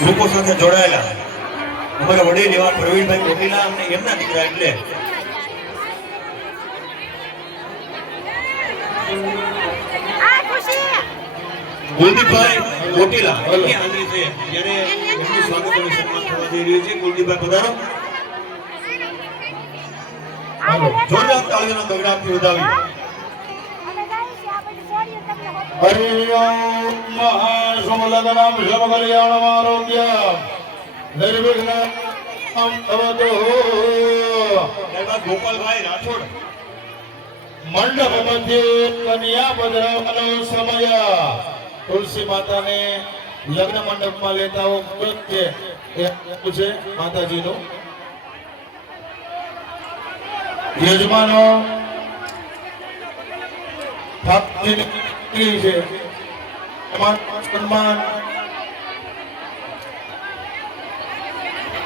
ગ્રુપો સાથે જોડાયેલા. અમારા વડીલ એવા પ્રવીણભાઈ કોટીલા અને એમના દીકરા એટલે. કુલદીપભાઈ કોટીલા એમની હાજરી છે. જ્યારે એમનું સ્વાગત અને સન્માન થવા જઈ રહ્યું છે. કુલદીપભાઈ પધારો. જોરદાર તાળીઓના ગગડાટથી વધાવી. અમે ગાઈ છે આ બધી સોળીઓ તમને હોતો હરિ ઓમ આરોગ્ય નિર્વિઘ્ન ભવતુ ત્યારબાદ ગોપાલભાઈ રાઠોડ મંડપ મધ્યે કન્યા પધરાવવાનો સમય તુલસી લગ્ન મંડપમાં લેતા હો એ છે માતાજીનું યજમાનો ભક્તિની છે.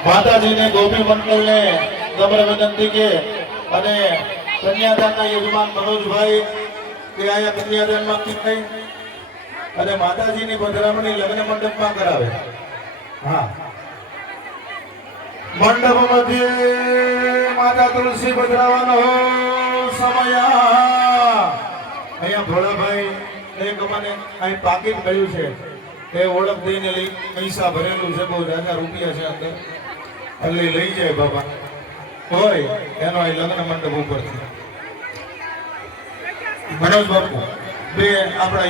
માતાજીને ગોપી મંડળને નમ્ર વિનંતી કે અને કન્યાદાનના યજમાન મનોજભાઈ તે આયા કન્યાદાનમાં થઈ અને માતાજીની પધરામણી લગ્ન મંડપમાં કરાવે. હા. મંડપ મધ્યે માતા તુલસી પધરાવાનો સમય. અહીંયા ભોળાભાઈ મળ્યું છે. એ ઓળખ દઈને પૈસા ભરેલું છે, બહુ જાજા રૂપિયા છે અંદર. એટલે લઈ જાય બાબા હોય એનો અહીં લગ્ન મંડપ ઉપરથી. મનોજ બાપુ, બે આપણા